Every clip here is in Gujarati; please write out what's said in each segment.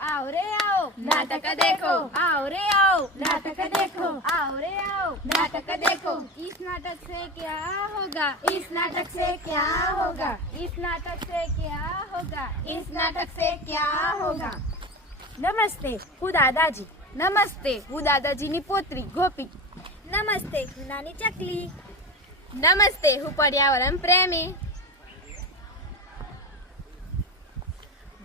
आओ रे आओ नाटक देखो, आओ रे आओ नाटक देखो, आओ रे आओ नाटक देखो। इस नाटक से क्या होगा, इस नाटक से क्या होगा, इस नाटक से क्या होगा, इस नाटक से क्या होगा। नमस्ते, હું દાદાજી। નમસ્તે, હું દાદાજીની પોત્રી ગોપી। નમસ્તે, હું નાની ચકલી। નમસ્તે, હું પર્યાવરણ પ્રેમી।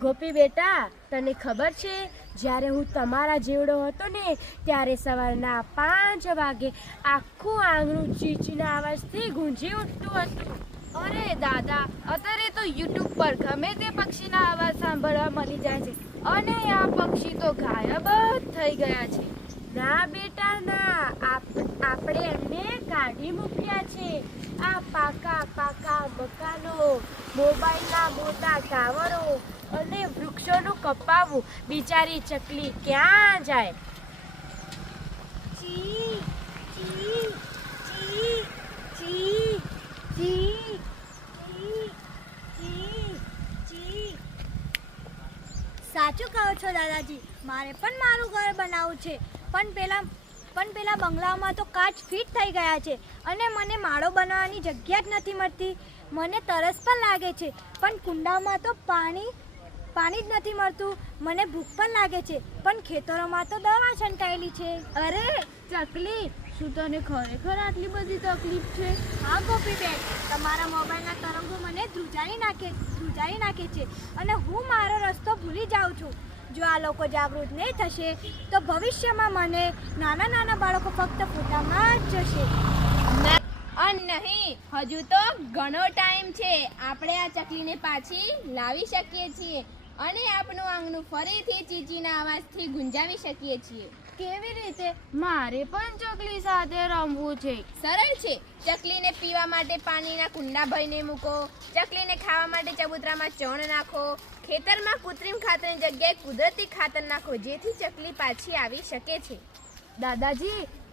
ગોપી બેટા, તને ખબર છે જ્યારે હું તમારા જેવડો હતો ને ત્યારે સવારના 5 વાગે આખું આંગણું ચીચીના અવાજથી ગુંજી ઉઠતું હતું। અરે દાદા, અત્યારે તો યુટ્યુબ પર ગમે તે પક્ષીના અવાજ સાંભળવા મળી જાય છે અને આ પક્ષી તો ગાયબ જ થઈ ગયા છે। ના બેટા ના, આપણે એમને કાઢી મૂક્યા છે। આ પાકા પાકા મકાનો, મોબાઈલના મોટા ટાવરો અને વૃક્ષોનું કપાવું બિચારી ચકલી ક્યાં જાય? ચી ચી ચી ચી ચી ચી ચી ચી। સાચું કહો છો દાદાજી, મારે પણ મારું ઘર બનાવવું છે, પણ પેલા બંગલામાં તો કાચ ફિટ થઈ ગયા છે અને મને માળો બનાવવાની જગ્યા જ નથી મળતી। મને તરસ પણ લાગે છે, પણ કુંડામાં તો પાણી જ નથી મળતું। મને ભૂખ પણ લાગે છે, પણ ખેતરોમાં તો દવા છંટાયેલી છે। અરે ચકલી, શું તને ખરેખર આટલી બધી તકલીફ છે? હા ગોપીબેન, તમારા મોબાઈલના તરંગો મને ધ્રુજારી નાખે છે અને હું મારો રસ્તો ભૂલી જાઉં છું। જો આ લોકો જાગૃત નહીં થશે તો ભવિષ્યમાં મને નાના બાળકો ફક્ત ફોટામાં જ જશે। નહીં, હજુ તો ઘણો ટાઈમ છે। આપણે આ ચકલીને પાછી લાવી શકીએ છીએ અને આપણું આંગણું ફરીથી ચીચીના અવાજથી ગુંજાવી શકીએ છીએ। કેવી રીતે? મારે પણ ચકલી સાથે રમવું છે। સરળ છે। ચકલીને પીવા માટે પાણીના કુંડા ભરીને મૂકો, ચકલીને ખાવા માટે ચબૂતરામાં ચણ નાખો, ખેતરમાં કૃત્રિમ ખાતરની જગ્યાએ કુદરતી ખાતર નાખો, જેથી ચકલી પાછી આવી શકે છે।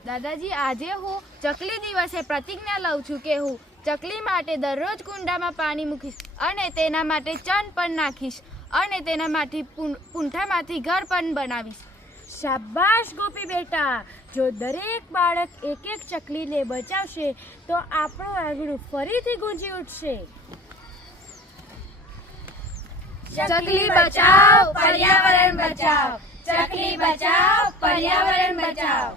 દાદાજી, આજે હું ચકલી દિવસે પ્રતિજ્ઞા લઉં છું કે હું ચકલી માટે દરરોજ કુંડામાં પાણી મૂકીશ અને તેના માટે ચણ પણ નાખીશ અને તેનામાંથી પૂંઠામાંથી ઘર પણ બનાવીશ। શાબાશ ગોપી બેટા, જો દરેક બાળક એક ચકલીને બચાવશે તો આપણું આંગણું ફરીથી ગુંજી ઉઠશે। ચકલી બચાવ, પર્યાવરણ બચાવ, ચકલી બચાવ, પર્યાવરણ બચાવ।